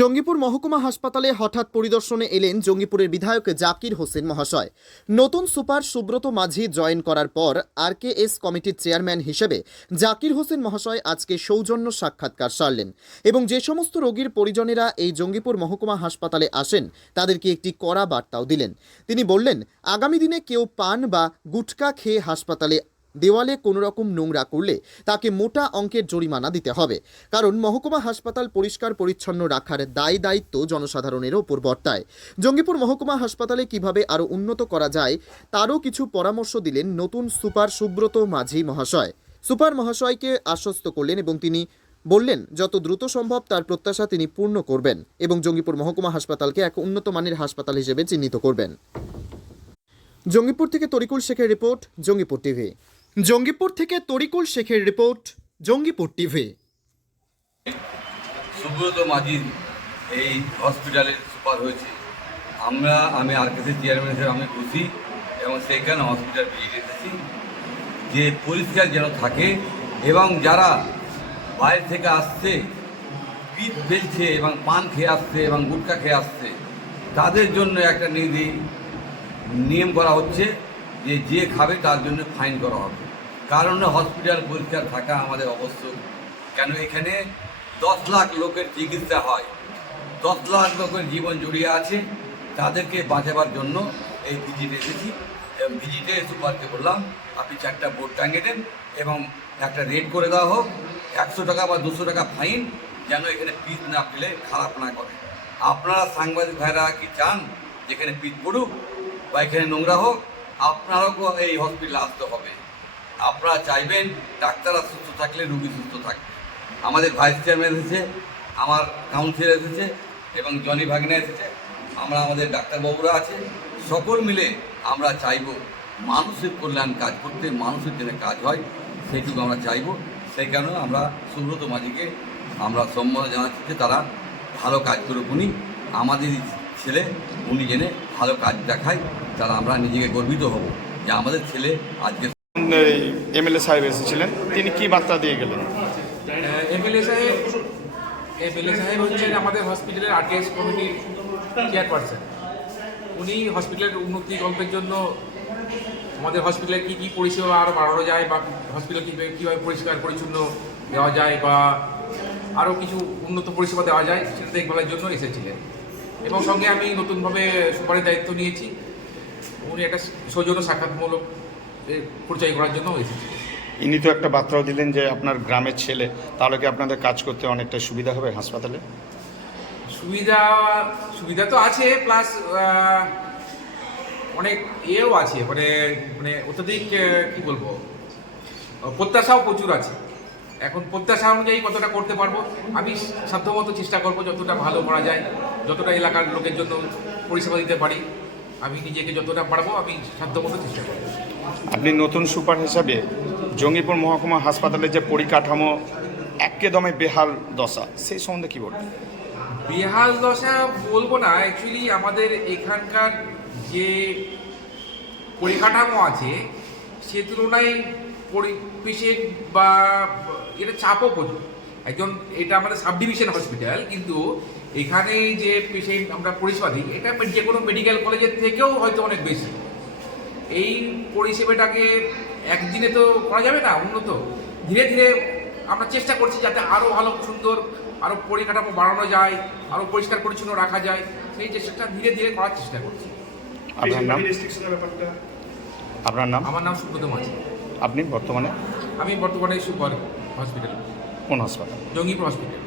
জঙ্গিপুর মহকুমা হাসপাতালে হঠাৎ পরিদর্শনে এলেন জঙ্গিপুরের বিধায়ক জাকির হোসেন মহাশয়। নতুন সুপার সুব্রত মাঝি জয়েন করার পর আর কে এস কমিটির চেয়ারম্যান হিসেবে জাকির হোসেন মহাশয় আজকে সৌজন্য সাক্ষাৎকার সারলেন এবং যে সমস্ত রোগীর পরিজনেরা এই জঙ্গিপুর মহকুমা হাসপাতালে আসেন, তাদেরকে একটি কড়া বার্তাও দিলেন। তিনি বললেন, আগামী দিনে কেউ পান বা গুটকা খেয়ে হাসপাতালে দেওয়ালে কোনো রকম নোংরা করলে তাকে মোটা অঙ্কের জরিমানা দিতে হবে। কারণ মহকুমা হাসপাতাল পরিষ্কার পরিচ্ছন্ন রাখার দায় দায়িত্ব জনসাধারণের ওপর বর্তায়। জঙ্গিপুর মহকুমা হাসপাতালে কীভাবে আরও উন্নত করা যায়, তারও কিছু পরামর্শ দিলেন নতুন সুপার সুব্রত মাঝি মহাশয়। সুপার মহাশয়কে আশ্বস্ত করলেন এবং তিনি বললেন, যত দ্রুত সম্ভব তার প্রত্যাশা তিনি পূর্ণ করবেন এবং জঙ্গিপুর মহকুমা হাসপাতালকে এক উন্নত মানের হাসপাতাল হিসেবে চিহ্নিত করবেন। জঙ্গিপুর থেকে তরিকুল শেখের রিপোর্ট, জঙ্গিপুর টিভি। জঙ্গিপুর থেকে তরিকুল শেখের রিপোর্ট, জঙ্গিপুর টিভি। সুব্রত মাঝি এই হসপিটালের সুপার হয়েছে। আমরা, আমি আর কেসি চেয়ারম্যান হিসেবে আমি খুশি এবং সেইখানে হসপিটাল ভিজিট এসেছি। যে পরিষ্কার যেন থাকে এবং যারা বাইরে থেকে আসছে, পিঠ ফেলছে এবং পান খেয়ে আসছে এবং গুটকা খেয়ে আসছে, তাদের জন্য একটা নিধি নিয়ম করা হচ্ছে। যে যে খাবে তার জন্য ফাইন করা হবে। কারণ হসপিটাল পরিষ্কার থাকা আমাদের অবশ্য কেন এখানে দশ লাখ লোকের চিকিৎসা হয়। দশ লাখ লোকের জীবন জড়িয়ে আছে। তাদেরকে বাঁচাবার জন্য এই ভিজিটে এসেছি। ভিজিটে সুপারকে বললাম, আপনি চারটা বোর্ড টাঙিয়ে দেন এবং একটা রেট করে দেওয়া হোক। একশো টাকা বা দুশো টাকা ফাইন যেন এখানে পিস না ফেলে, খারাপ না করে। আপনারা সাংবাদিক ভাইরা কি চান? যেখানে পিচ পড়ুক বা এখানে নোংরা হোক আপনারাও এই হসপিটালে আসতে হবে। আপনারা চাইবেন ডাক্তাররা সুস্থ থাকলে রুগী সুস্থ থাকবে আমাদের ভাইস চেয়ারম্যান এসেছে, আমার কাউন্সিল এসেছে এবং জনি ভাগনা এসেছে। আমরা আমাদের ডাক্তারবাবুরা আছে, সকল মিলে আমরা চাইব মানুষের কল্যাণ কাজ করতে, মানুষের জন্য কাজ হয়, সেইটুকু আমরা চাইব। সেই কারণে আমরা সুব্রত মাঝিকে আমরা সম্মান জানাচ্ছি যে তারা ভালো কাজ করুক উনি আমাদেরই ছেলে উনি জেনে ভালো কাজ দেখায় তারা আমরা নিজেকে গর্বিত হব যে আমাদের ছেলে আজকে এমএলএ সাহেব এসেছিলেন তিনি কি বার্তা দিয়ে গেলেন? এমএলএ সাহেব এমএলএ সাহেব হচ্ছেন আমাদের হসপিটালের আরটিএস কমিটির চেয়ারপারসন উনি হসপিটালের উন্নতি গল্পের জন্য আমাদের হসপিটালে কী কী পরিষেবা আরও বাড়ানো যায় বা হসপিটাল কীভাবে কীভাবে পরিষ্কার পরিচ্ছন্ন দেওয়া যায় বা আরও কিছু উন্নত পরিষেবা দেওয়া যায় সেটা দেখভালের জন্য এসেছিলেন। এবং সঙ্গে আমি নতুনভাবে সুপারের দায়িত্ব নিয়েছি। উনি একটা সৌজন্য সাক্ষাৎমূলক পরিচয় করার জন্য হয়েছে। ইনি তো একটা বার্তাও দিলেন যে আপনার গ্রামের ছেলে তাহলে কি আপনাদের কাজ করতে অনেকটা সুবিধা হবে হাসপাতালে? সুবিধা সুবিধা তো আছে প্লাস অনেক ইয়েও আছে মানে মানে অত্যধিক কি বলব প্রত্যাশাও প্রচুর আছে। এখন প্রত্যাশা অনুযায়ী কতটা করতে পারব আমি সাধ্যমতো চেষ্টা করব যতটা ভালো করা যায় যতটা এলাকার লোকের জন্য পরিষেবা দিতে পারি। আমি নিজেকে যতটা পারব আমি সাধ্যমতো চেষ্টা করব। আপনি নতুন সুপার হিসাবে জঙ্গিপুর মহকুমা হাসপাতালের যে পরিকাঠামো একেদমে বেহাল দশা সেই সম্বন্ধে কি বলবেন? বেহাল দশা বলব না অ্যাকচুয়ালি আমাদের এখানকার যে পরিকাঠামো আছে সে তুলনায় পেশেন্ট বা এটা চাপও প্রচুর। একজন এটা আমাদের সাব ডিভিশন হসপিটাল কিন্তু এখানে যে পেশেন্ট আমরা পরিষেবা দিই এটা যে কোনো মেডিকেল কলেজের থেকেও হয়তো অনেক বেশি। এই পরিষেবাটাকে একদিনে তো করা যাবে না উন্নত। ধীরে ধীরে আমরা চেষ্টা করছি যাতে আরও ভালো সুন্দর আরও পরিকাঠামো বাড়ানো যায় আরও পরিষ্কার পরিচ্ছন্ন রাখা যায়। সেই চেষ্টাটা ধীরে ধীরে করার চেষ্টা করছি। আপনার নাম? আপনার নাম? আমার নাম সুব্রত মাঝি। আপনি বর্তমানে? আমি বর্তমানে সুপার হসপিটাল। কোন হসপিটাল জঙ্গিপুর হসপিটাল।